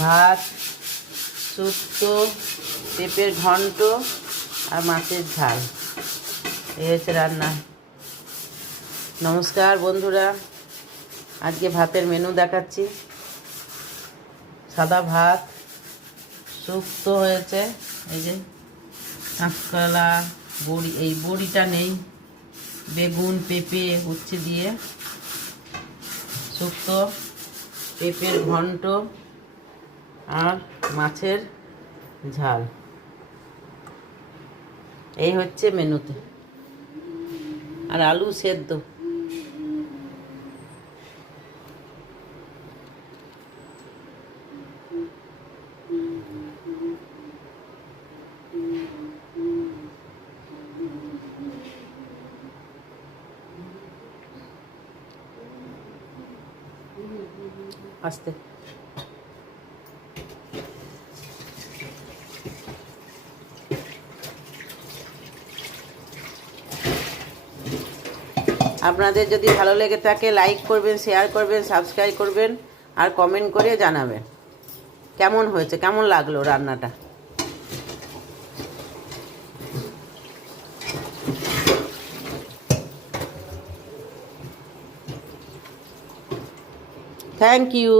ভাত, শুক্তো, পেঁপের ঘন্ট আর মাছের ঝাল, এই হচ্ছে রান্না। নমস্কার বন্ধুরা, আজকে ভাতের মেনু দেখাচ্ছি। সাদা ভাত, শুক্তো হয়েছে, এই যে কাঁচকলা, বড়ি, এই বড়িটা নেই, বেগুন, পেঁপে, উচ্ছে দিয়ে শুক্তো, পেঁপের ঘন্ট আর মাছের ঝাল, এই হচ্ছে মেনুতে। আর আলু সেদ্ধ। আস্তে আপনাদের যদি ভালো লেগে থাকে লাইক করবেন, শেয়ার করবেন, সাবস্ক্রাইব করবেন আর কমেন্ট করে জানাবেন কেমন হয়েছে, কেমন লাগলো রান্নাটা। Thank you.